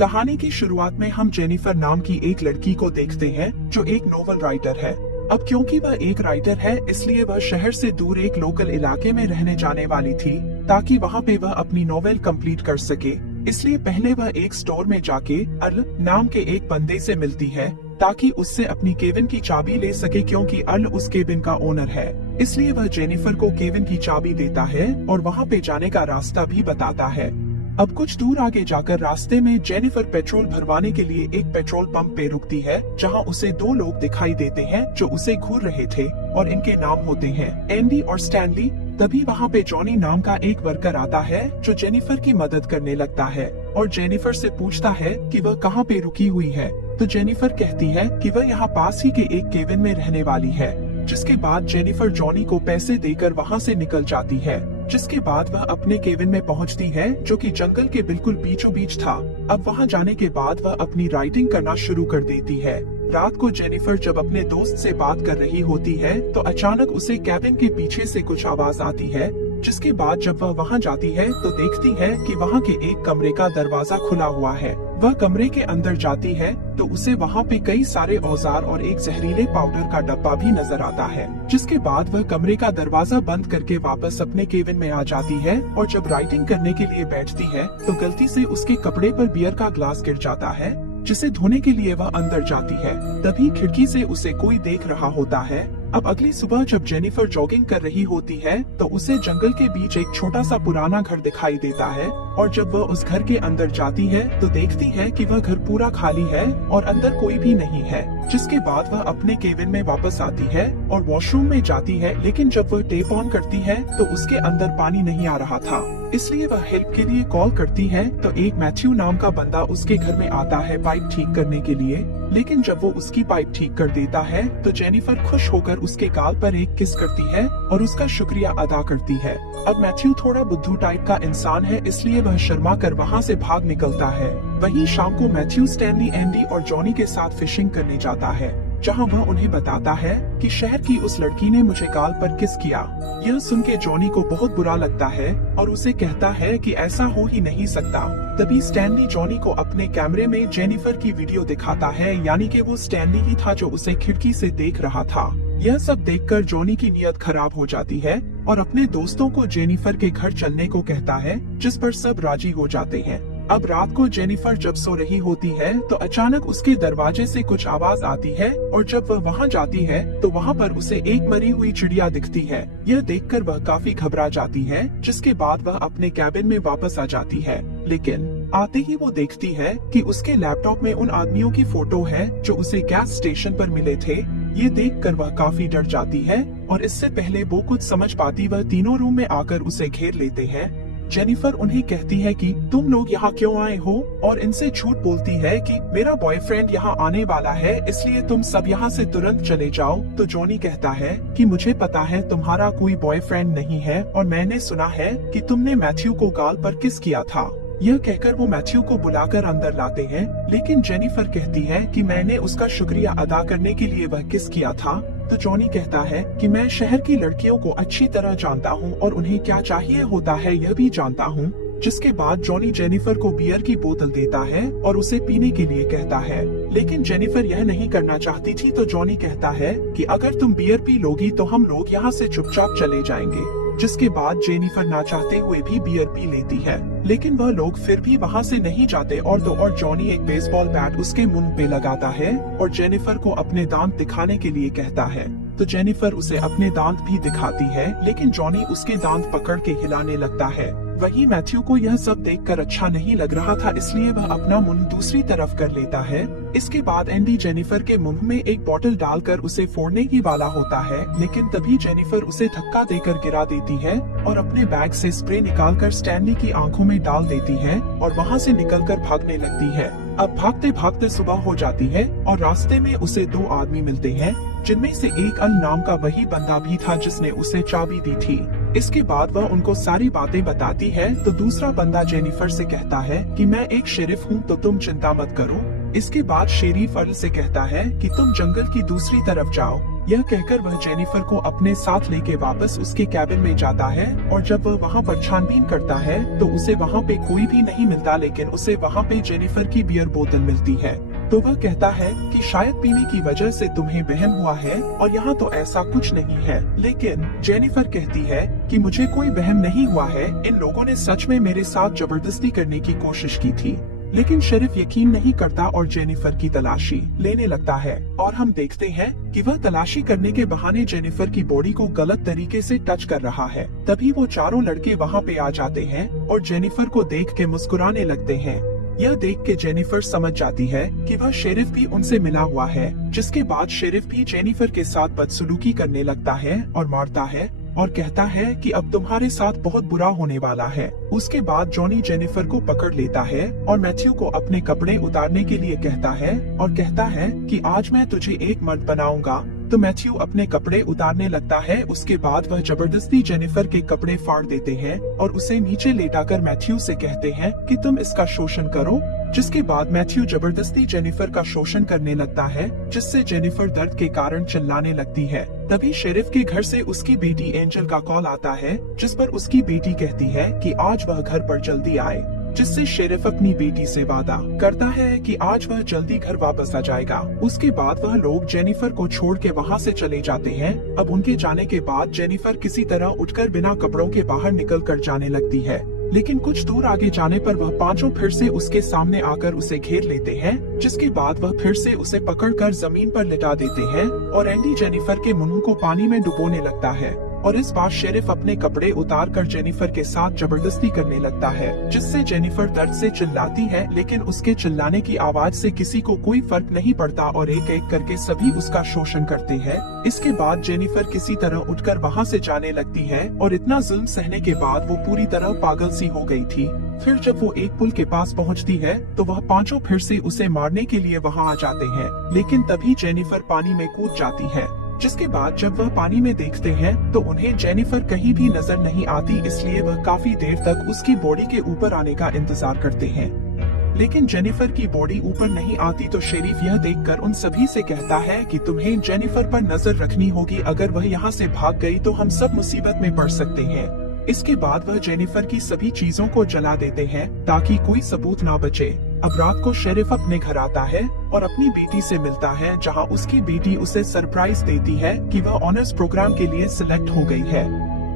कहानी की शुरुआत में हम जेनिफर नाम की एक लड़की को देखते हैं जो एक नोवेल राइटर है। अब क्योंकि वह एक राइटर है इसलिए वह शहर से दूर एक लोकल इलाके में रहने जाने वाली थी ताकि वहाँ पे वह अपनी नोवेल कंप्लीट कर सके। इसलिए पहले वह एक स्टोर में जाके अर्ल नाम के एक बंदे से मिलती है ताकि उससे अपनी केबिन की चाबी ले सके, क्योंकि अर्ल उस केबिन का ओनर है। इसलिए वह जेनिफर को केबिन की चाबी देता है और वहाँ पे जाने का रास्ता भी बताता है। अब कुछ दूर आगे जाकर रास्ते में जेनिफर पेट्रोल भरवाने के लिए एक पेट्रोल पंप पे रुकती है, जहाँ उसे दो लोग दिखाई देते हैं जो उसे घूर रहे थे और इनके नाम होते हैं एंडी और स्टैनली। तभी वहाँ पे जॉनी नाम का एक वर्कर आता है जो जेनिफर की मदद करने लगता है और जेनिफर से पूछता है कि वह कहाँ पे रुकी हुई है। तो जेनिफर कहती है कि वह यहाँ पास ही के एक केबिन में रहने वाली है। जिसके बाद जेनिफर जॉनी को पैसे देकर वहाँ से निकल जाती है। जिसके बाद वह अपने केबिन में पहुँचती है जो कि जंगल के बिल्कुल बीचों बीच था। अब वहाँ जाने के बाद वह अपनी राइटिंग करना शुरू कर देती है। रात को जेनिफर जब अपने दोस्त से बात कर रही होती है तो अचानक उसे कैबिन के पीछे से कुछ आवाज आती है। जिसके बाद जब वह वहाँ जाती है तो देखती है कि वहाँ के एक कमरे का दरवाजा खुला हुआ है। वह कमरे के अंदर जाती है तो उसे वहाँ पे कई सारे औजार और एक जहरीले पाउडर का डब्बा भी नजर आता है। जिसके बाद वह कमरे का दरवाजा बंद करके वापस अपने केबिन में आ जाती है और जब राइटिंग करने के लिए बैठती है तो गलती से उसके कपड़े पर बियर का ग्लास गिर जाता है, जिसे धोने के लिए वह अंदर जाती है। तभी खिड़की से उसे कोई देख रहा होता है। अब अगली सुबह जब जेनिफर जॉगिंग कर रही होती है तो उसे जंगल के बीच एक छोटा सा पुराना घर दिखाई देता है और जब वह उस घर के अंदर जाती है तो देखती है कि वह घर पूरा खाली है और अंदर कोई भी नहीं है। जिसके बाद वह अपने केबिन में वापस आती है और वॉशरूम में जाती है, लेकिन जब वह टेप ऑन करती है तो उसके अंदर पानी नहीं आ रहा था। इसलिए वह हेल्प के लिए कॉल करती है तो एक मैथ्यू नाम का बंदा उसके घर में आता है पाइप ठीक करने के लिए। लेकिन जब वो उसकी पाइप ठीक कर देता है तो जेनिफर खुश होकर उसके गाल पर एक किस करती है और उसका शुक्रिया अदा करती है। अब मैथ्यू थोड़ा बुद्धू टाइप का इंसान है, इसलिए वह शर्मा कर वहाँ से भाग निकलता है। वहीं शाम को मैथ्यू स्टैनली, एंडी और जॉनी के साथ फिशिंग करने जाता है, जहां वह उन्हें बताता है कि शहर की उस लड़की ने मुझे गाल पर किस किया। यह सुन के जॉनी को बहुत बुरा लगता है और उसे कहता है कि ऐसा हो ही नहीं सकता। तभी स्टैनली जॉनी को अपने कैमरे में जेनिफर की वीडियो दिखाता है, यानी कि वो स्टैनली ही था जो उसे खिड़की से देख रहा था। यह सब देखकर जॉनी की नीयत खराब हो जाती है और अपने दोस्तों को जेनिफर के घर चलने को कहता है, जिस पर सब राजी हो जाते हैं। अब रात को जेनिफर जब सो रही होती है तो अचानक उसके दरवाजे से कुछ आवाज आती है और जब वह वहां जाती है तो वहां पर उसे एक मरी हुई चिड़िया दिखती है। यह देखकर वह काफी घबरा जाती है, जिसके बाद वह अपने कैबिन में वापस आ जाती है। लेकिन आते ही वो देखती है कि उसके लैपटॉप में उन आदमियों की फोटो है जो उसे गैस स्टेशन पर मिले थे। ये देखकर वह काफी डर जाती है और इससे पहले वो कुछ समझ पाती वह तीनों रूम में आकर उसे घेर लेते हैं। जेनिफर उन्हें कहती है कि तुम लोग यहाँ क्यों आए हो और इनसे झूठ बोलती है कि मेरा बॉयफ्रेंड यहाँ आने वाला है, इसलिए तुम सब यहाँ से तुरंत चले जाओ। तो जॉनी कहता है कि मुझे पता है तुम्हारा कोई बॉयफ्रेंड नहीं है और मैंने सुना है कि तुमने मैथ्यू को गाल पर किस किया था। यह कहकर वो मैथ्यू को बुलाकर अंदर लाते हैं, लेकिन जेनिफर कहती है कि मैंने उसका शुक्रिया अदा करने के लिए वह किस किया था। तो जॉनी कहता है कि मैं शहर की लड़कियों को अच्छी तरह जानता हूँ और उन्हें क्या चाहिए होता है यह भी जानता हूँ। जिसके बाद जॉनी जेनिफर को बियर की बोतल देता है और उसे पीने के लिए कहता है, लेकिन जेनिफर यह नहीं करना चाहती थी। तो जॉनी कहता है कि अगर तुम बियर पी लोगी तो हम लोग यहाँ से चुपचाप चले जाएंगे। जिसके बाद जेनिफर ना चाहते हुए भी बियर पी लेती है, लेकिन वह लोग फिर भी वहाँ से नहीं जाते और जॉनी एक बेसबॉल बैट उसके मुंह पे लगाता है और जेनिफर को अपने दांत दिखाने के लिए कहता है। तो जेनिफर उसे अपने दांत भी दिखाती है, लेकिन जॉनी उसके दांत पकड़ के हिलाने लगता है। वहीं मैथ्यू को यह सब देखकर अच्छा नहीं लग रहा था, इसलिए वह अपना मुंह दूसरी तरफ कर लेता है। इसके बाद एंडी जेनिफर के मुंह में एक बोतल डालकर उसे फोड़ने ही वाला होता है, लेकिन तभी जेनिफर उसे धक्का देकर गिरा देती है और अपने बैग से स्प्रे निकालकर स्टैनली की आंखों में डाल देती है और वहाँ से निकलकर भागने लगती है। अब भागते भागते सुबह हो जाती है और रास्ते में उसे दो आदमी मिलते हैं, जिनमें से एक अल नाम का वही बंदा भी था जिसने उसे चाबी दी थी। इसके बाद वह उनको सारी बातें बताती है। तो दूसरा बंदा जेनिफर से कहता है कि मैं एक शेरिफ हूँ, तो तुम चिंता मत करो, इसके बाद शेरीफ अर्ल से कहता है कि तुम जंगल की दूसरी तरफ जाओ। यह कहकर वह जेनिफर को अपने साथ लेके वापस उसके कैबिन में जाता है और जब वह वहाँ पर छानबीन करता है तो उसे वहाँ पे कोई भी नहीं मिलता, लेकिन उसे वहाँ पे जेनिफर की बियर बोतल मिलती है। तो वह कहता है कि शायद पीने की वजह से तुम्हें वहम हुआ है और यहाँ तो ऐसा कुछ नहीं है। लेकिन जेनिफर कहती है कि मुझे कोई वहम नहीं हुआ है, इन लोगों ने सच में मेरे साथ जबरदस्ती करने की कोशिश की थी। लेकिन शेरिफ यकीन नहीं करता और जेनिफर की तलाशी लेने लगता है और हम देखते हैं कि वह तलाशी करने के बहाने जेनिफर की बॉडी को गलत तरीके से टच कर रहा है। तभी वो चारों लड़के वहाँ पे आ जाते हैं और जेनिफर को देख के मुस्कुराने लगते हैं। यह देख के जेनिफर समझ जाती है कि वह शेरिफ भी उनसे मिला हुआ है, जिसके बाद शेरिफ भी जेनिफर के साथ बदसलूकी करने लगता है और मारता है और कहता है कि अब तुम्हारे साथ बहुत बुरा होने वाला है। उसके बाद जॉनी जेनिफर को पकड़ लेता है और मैथ्यू को अपने कपड़े उतारने के लिए कहता है और कहता है कि आज मैं तुझे एक मर्द बनाऊंगा। तो मैथ्यू अपने कपड़े उतारने लगता है। उसके बाद वह जबरदस्ती जेनिफर के कपड़े फाड़ देते हैं और उसे नीचे लेटाकर मैथ्यू से कहते हैं कि तुम इसका शोषण करो। जिसके बाद मैथ्यू जबरदस्ती जेनिफर का शोषण करने लगता है, जिससे जेनिफर दर्द के कारण चिल्लाने लगती है। तभी शेरिफ के घर से उसकी बेटी एंजल का कॉल आता है, जिस पर उसकी बेटी कहती है कि आज वह घर पर जल्दी आए, जिससे शेरिफ अपनी बेटी से वादा करता है कि आज वह जल्दी घर वापस आ जाएगा। उसके बाद वह लोग जेनिफर को छोड़ के वहाँ से चले जाते हैं। अब उनके जाने के बाद जेनिफर किसी तरह उठकर बिना कपड़ों के बाहर निकल कर जाने लगती है, लेकिन कुछ दूर आगे जाने पर वह पांचों फिर से उसके सामने आकर उसे घेर लेते हैं, जिसके बाद वह फिर से उसे पकड़कर जमीन पर लिटा देते हैं और एंडी जेनिफर के मुंह को पानी में डुबोने लगता है। और इस बार शेरिफ अपने कपड़े उतार कर जेनिफर के साथ जबरदस्ती करने लगता है, जिससे जेनिफर दर्द से चिल्लाती है, लेकिन उसके चिल्लाने की आवाज से किसी को कोई फर्क नहीं पड़ता और एक एक करके सभी उसका शोषण करते हैं। इसके बाद जेनिफर किसी तरह उठकर वहाँ से जाने लगती है और इतना जुल्म सहने के बाद वो पूरी तरह पागल सी हो गई थी। फिर जब वो एक पुल के पास पहुँचती है तो वह पांचों फिर से उसे मारने के लिए वहाँ आ जाते हैं, लेकिन तभी जेनिफर पानी में कूद जाती है। जिसके बाद जब वह पानी में देखते हैं तो उन्हें जेनिफर कहीं भी नजर नहीं आती, इसलिए वह काफी देर तक उसकी बॉडी के ऊपर आने का इंतजार करते हैं। लेकिन जेनिफर की बॉडी ऊपर नहीं आती तो शेरीफ यह देखकर उन सभी से कहता है कि तुम्हें जेनिफर पर नजर रखनी होगी, अगर वह यहाँ से भाग गई तो हम सब मुसीबत में पड़ सकते हैं। इसके बाद वह जेनिफर की सभी चीजों को जला देते हैं ताकि कोई सबूत ना बचे। अब रात को शेरिफ अपने घर आता है और अपनी बेटी से मिलता है, जहां उसकी बेटी उसे सरप्राइज देती है कि वह ऑनर्स प्रोग्राम के लिए सिलेक्ट हो गई है।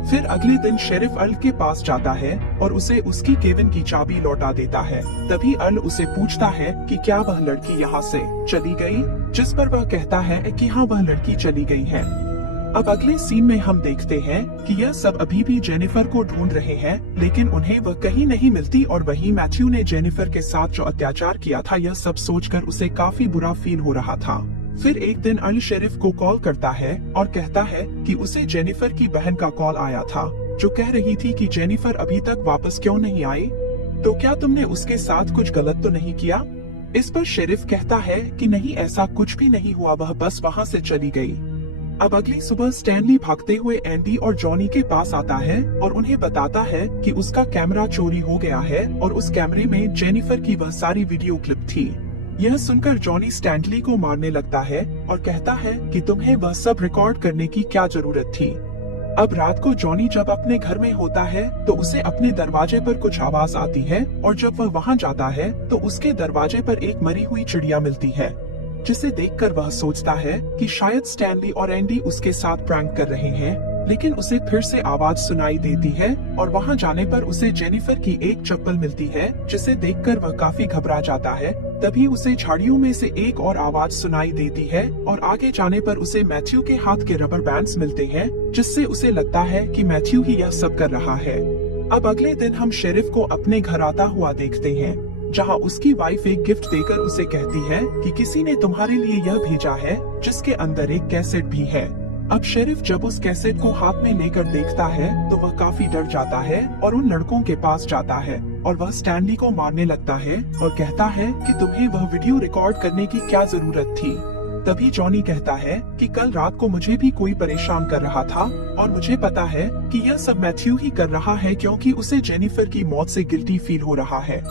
फिर अगले दिन शेरिफ अर्ल के पास जाता है और उसे उसकी केबिन की चाबी लौटा देता है। तभी अर्ल उसे पूछता है कि क्या वह लड़की यहाँ से चली गई, जिस पर वह कहता है कि हाँ वह लड़की चली गई है। अब अगले सीन में हम देखते हैं कि यह सब अभी भी जेनिफर को ढूंढ रहे हैं, लेकिन उन्हें वह कहीं नहीं मिलती और वहीं मैथ्यू ने जेनिफर के साथ जो अत्याचार किया था यह सब सोचकर उसे काफी बुरा फील हो रहा था। फिर एक दिन अर्ल शेरिफ को कॉल करता है और कहता है कि उसे जेनिफर की बहन का कॉल आया था, जो कह रही थी कि जेनिफर अभी तक वापस क्यों नहीं आई, तो क्या तुमने उसके साथ कुछ गलत तो नहीं किया। इस पर शेरिफ कहता है कि नहीं, ऐसा कुछ भी नहीं हुआ, वह बस वहाँ से चली गई। अब अगली सुबह स्टैनली भागते हुए एंडी और जॉनी के पास आता है और उन्हें बताता है कि उसका कैमरा चोरी हो गया है और उस कैमरे में जेनिफर की वह सारी वीडियो क्लिप थी। यह सुनकर जॉनी स्टैनली को मारने लगता है और कहता है कि तुम्हें वह सब रिकॉर्ड करने की क्या जरूरत थी। अब रात को जॉनी जब अपने घर में होता है तो उसे अपने दरवाजे पर कुछ आवाज आती है और जब वह वहाँ जाता है तो उसके दरवाजे पर एक मरी हुई चिड़िया मिलती है, जिसे देखकर वह सोचता है कि शायद स्टैनली और एंडी उसके साथ प्रैंक कर रहे हैं। लेकिन उसे फिर से आवाज सुनाई देती है और वहां जाने पर उसे जेनिफर की एक चप्पल मिलती है, जिसे देखकर वह काफी घबरा जाता है। तभी उसे झाड़ियों में से एक और आवाज सुनाई देती है और आगे जाने पर उसे मैथ्यू के हाथ के रबर बैंड्स मिलते हैं, जिससे उसे लगता है कि मैथ्यू ही यह सब कर रहा है। अब अगले दिन हम शेरिफ को अपने घर आता हुआ देखते हैं, जहां उसकी वाइफ एक गिफ्ट देकर उसे कहती है कि किसी ने तुम्हारे लिए यह भेजा है, जिसके अंदर एक कैसेट भी है। अब शेरिफ जब उस कैसेट को हाथ में लेकर देखता है तो वह काफी डर जाता है और उन लड़कों के पास जाता है और वह स्टैनली को मारने लगता है और कहता है कि तुम्हें वह वीडियो रिकॉर्ड करने की क्या जरूरत थी। तभी जॉनी कहता है कि कल रात को मुझे भी कोई परेशान कर रहा था और मुझे पता है कि यह सब मैथ्यू ही कर रहा है, क्योंकि उसे जेनिफर की मौत से गिल्टी फील हो रहा है,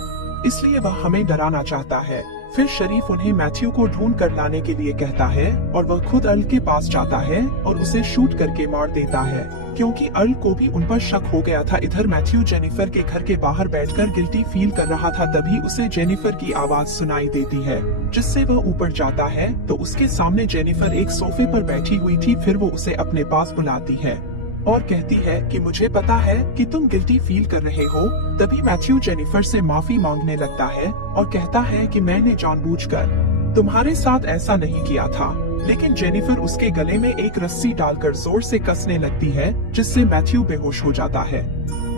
इसलिए वह हमें डराना चाहता है। फिर शरीफ उन्हें मैथ्यू को ढूंढ कर लाने के लिए कहता है और वह खुद अर्ल के पास जाता है और उसे शूट करके मार देता है, क्योंकि अर्ल को भी उन पर शक हो गया था। इधर मैथ्यू जेनिफर के घर के बाहर बैठकर गिल्टी फील कर रहा था, तभी उसे जेनिफर की आवाज सुनाई देती है, जिससे वह ऊपर जाता है तो उसके सामने जेनिफर एक सोफे पर बैठी हुई थी। फिर वो उसे अपने पास बुलाती है और कहती है कि मुझे पता है कि तुम गिल्टी फील कर रहे हो। तभी मैथ्यू जेनिफर से माफी मांगने लगता है और कहता है कि मैंने जानबूझकर तुम्हारे साथ ऐसा नहीं किया था, लेकिन जेनिफर उसके गले में एक रस्सी डालकर जोर से कसने लगती है, जिससे मैथ्यू बेहोश हो जाता है।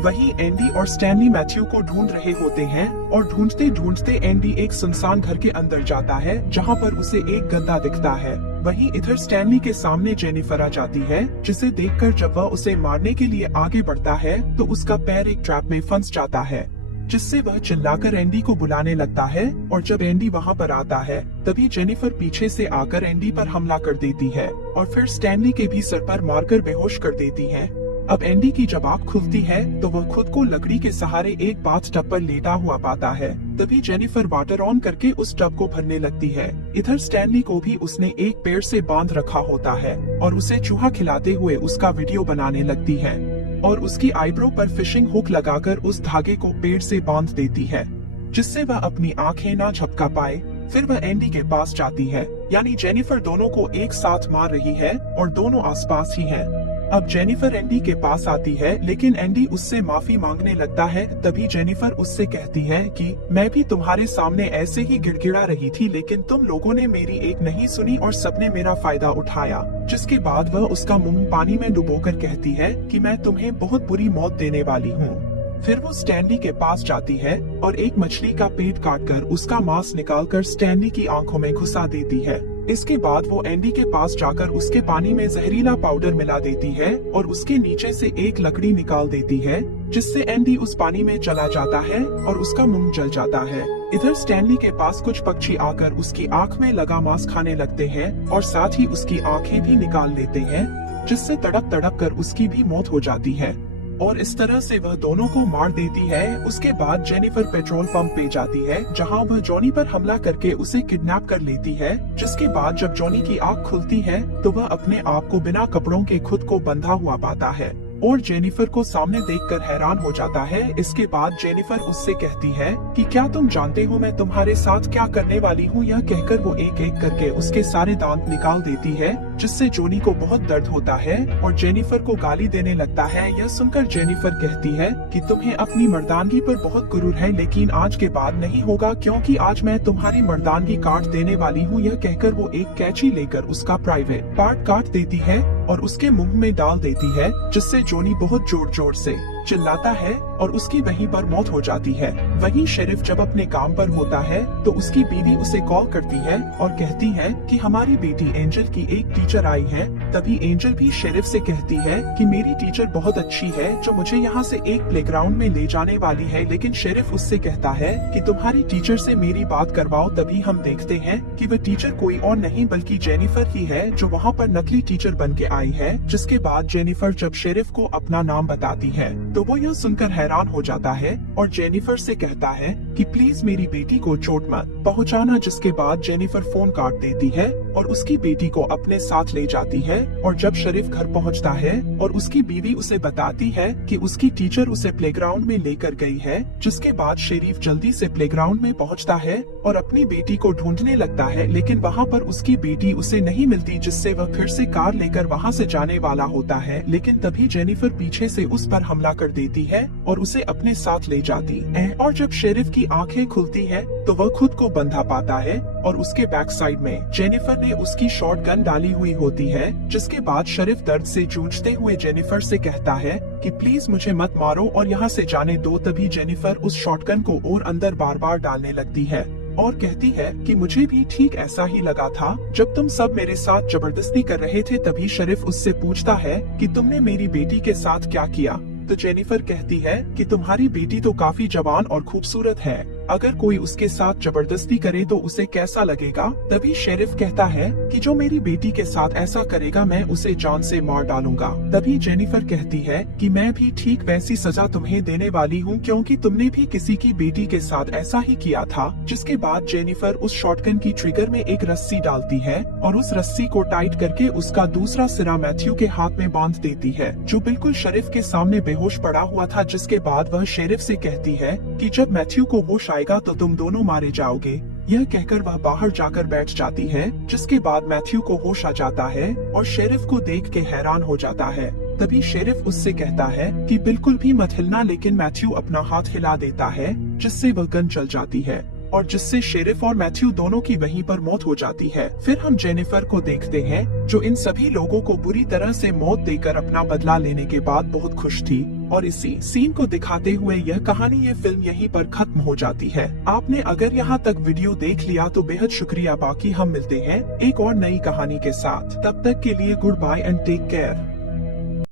वहीं एंडी और स्टैनली मैथ्यू को ढूंढ रहे होते हैं और ढूंढते ढूंढते एंडी एक सुनसान घर के अंदर जाता है, जहां पर उसे एक गद्दा दिखता है। वहीं इधर स्टैनली के सामने जेनिफर आ जाती है, जिसे देखकर जब वह उसे मारने के लिए आगे बढ़ता है तो उसका पैर एक ट्रैप में फंस जाता है, जिससे वह चिल्लाकर एंडी को बुलाने लगता है। और जब एंडी वहां पर आता है तभी जेनिफर पीछे से आकर एंडी पर हमला कर देती है और फिर स्टैनली के भी सर पर मारकर बेहोश कर देती है। अब एंडी की जब आँख खुलती है तो वह खुद को लकड़ी के सहारे एक बाथ टब पर लेटा हुआ पाता है। तभी जेनिफर वाटर ऑन करके उस टब को भरने लगती है। इधर स्टैनली को भी उसने एक पेड़ से बांध रखा होता है और उसे चूहा खिलाते हुए उसका वीडियो बनाने लगती है और उसकी आईब्रो पर फिशिंग हुक लगाकर उस धागे को पेड़ से बांध देती है, जिससे वह अपनी आंखें ना झपका पाए। फिर वह एंडी के पास जाती है, यानी जेनिफर दोनों को एक साथ मार रही है और दोनों आसपास ही हैं। अब जेनिफर एंडी के पास आती है, लेकिन एंडी उससे माफी मांगने लगता है। तभी जेनिफर उससे कहती है कि मैं भी तुम्हारे सामने ऐसे ही गिड़गिड़ा रही थी, लेकिन तुम लोगों ने मेरी एक नहीं सुनी और सबने मेरा फायदा उठाया। जिसके बाद वह उसका मुंह पानी में डुबोकर कहती है कि मैं तुम्हें बहुत बुरी मौत देने वाली हूँ। फिर वो स्टैनली के पास जाती है और एक मछली का पेट काटकर उसका मांस निकालकर स्टैनली की आंखों में घुसा देती है। इसके बाद वो एंडी के पास जाकर उसके पानी में जहरीला पाउडर मिला देती है और उसके नीचे से एक लकड़ी निकाल देती है, जिससे एंडी उस पानी में चला जाता है और उसका मुंह जल जाता है। इधर स्टैनली के पास कुछ पक्षी आकर उसकी आंख में लगा मांस खाने लगते हैं और साथ ही उसकी आंखें भी निकाल लेते हैं, जिससे तड़प तड़प कर उसकी भी मौत हो जाती है और इस तरह से वह दोनों को मार देती है। उसके बाद जेनिफर पेट्रोल पंप पे जाती है, जहां वह जॉनी पर हमला करके उसे किडनैप कर लेती है। जिसके बाद जब जॉनी की आंख खुलती है तो वह अपने आप को बिना कपड़ों के खुद को बंधा हुआ पाता है और जेनिफर को सामने देखकर हैरान हो जाता है। इसके बाद जेनिफर उससे कहती है कि क्या तुम जानते हो मैं तुम्हारे साथ क्या करने वाली हूँ। यह कहकर वो एक एक करके उसके सारे दांत निकाल देती है, जिससे जॉनी को बहुत दर्द होता है और जेनिफर को गाली देने लगता है। यह सुनकर जेनिफर कहती है कि तुम्हें अपनी मर्दानगी पर बहुत गुरूर है, लेकिन आज के बाद नहीं होगा, क्योंकि आज मैं तुम्हारी मर्दानगी काट देने वाली हूँ। यह कहकर वो एक कैंची लेकर उसका प्राइवेट पार्ट काट देती है और उसके मुंह में डाल देती है, जिससे जॉनी बहुत जोर जोर से चिल्लाता है और उसकी वहीं पर मौत हो जाती है। वहीं शेरिफ जब अपने काम पर होता है तो उसकी बीवी उसे कॉल करती है और कहती है कि हमारी बेटी एंजल की एक टीचर आई है। तभी एंजल भी शेरिफ से कहती है कि मेरी टीचर बहुत अच्छी है, जो मुझे यहाँ से एक प्लेग्राउंड में ले जाने वाली है। लेकिन शेरिफ उससे कहता है कि तुम्हारी टीचर से मेरी बात करवाओ। तभी हम देखते हैं कि वह टीचर कोई और नहीं बल्कि जेनिफर ही है, जो वहाँ पर नकली टीचर बन के आई है। जिसके बाद जेनिफर जब शेरिफ को अपना नाम बताती है तो वो यह सुनकर हैरान हो जाता है और जेनिफर से कहता है कि प्लीज मेरी बेटी को चोट मत पहुंचाना। जिसके बाद जेनिफर फोन काट देती है और उसकी बेटी को अपने साथ ले जाती है। और जब शरीफ घर पहुंचता है और उसकी बीवी उसे बताती है कि उसकी टीचर उसे प्लेग्राउंड में लेकर गई है, जिसके बाद शरीफ जल्दी से प्लेग्राउंड में पहुंचता है और अपनी बेटी को ढूंढने लगता है, लेकिन वहां पर उसकी बेटी उसे नहीं मिलती, जिससे वह फिर से कार लेकर वहां से जाने वाला होता है। लेकिन तभी जेनिफर पीछे से उस पर हमला कर देती है और उसे अपने साथ ले जाती है। और जब शेरिफ की आंखें खुलती है तो वह खुद को बंधा पाता है और उसके बैक साइड में जेनिफर ने उसकी शॉटगन डाली हुई होती है। जिसके बाद शेरिफ दर्द से जूझते हुए जेनिफर से कहता है कि प्लीज मुझे मत मारो और यहाँ से जाने दो। तभी जेनिफर उस शॉटगन को और अंदर बार बार डालने लगती है और कहती है कि मुझे भी ठीक ऐसा ही लगा था जब तुम सब मेरे साथ जबरदस्ती कर रहे थे। तभी शेरिफ उससे पूछता है कि तुमने मेरी बेटी के साथ क्या किया। तो जेनिफर कहती है कि तुम्हारी बेटी तो काफी जवान और खूबसूरत है, अगर कोई उसके साथ जबरदस्ती करे तो उसे कैसा लगेगा। तभी शेरिफ कहता है कि जो मेरी बेटी के साथ ऐसा करेगा मैं उसे जान से मार डालूंगा। तभी जेनिफर कहती है कि मैं भी ठीक वैसी सजा तुम्हें देने वाली हूँ, क्योंकि तुमने भी किसी की बेटी के साथ ऐसा ही किया था। जिसके बाद जेनिफर उस शॉटगन की ट्रिगर में एक रस्सी डालती है और उस रस्सी को टाइट करके उसका दूसरा सिरा मैथ्यू के हाथ में बांध देती है, जो बिल्कुल शेरिफ के सामने बेहोश पड़ा हुआ था। जिसके बाद वह शेरिफ से कहती है कि जब मैथ्यू को होश आएगा तो तुम दोनों मारे जाओगे। यह कहकर वह बाहर जाकर बैठ जाती है। जिसके बाद मैथ्यू को होश आ जाता है और शेरिफ को देख के हैरान हो जाता है। तभी शेरिफ उससे कहता है कि बिल्कुल भी मत हिलना, लेकिन मैथ्यू अपना हाथ हिला देता है जिससे वह गन चल जाती है और जिससे शेरिफ और मैथ्यू दोनों की वहीं पर मौत हो जाती है। फिर हम जेनिफर को देखते हैं जो इन सभी लोगों को बुरी तरह से मौत देकर अपना बदला लेने के बाद बहुत खुश थी। और इसी सीन को दिखाते हुए यह कहानी, ये फिल्म यहीं पर खत्म हो जाती है। आपने अगर यहाँ तक वीडियो देख लिया तो बेहद शुक्रिया। बाकी हम मिलते हैं एक और नई कहानी के साथ। तब तक के लिए goodbye and take care.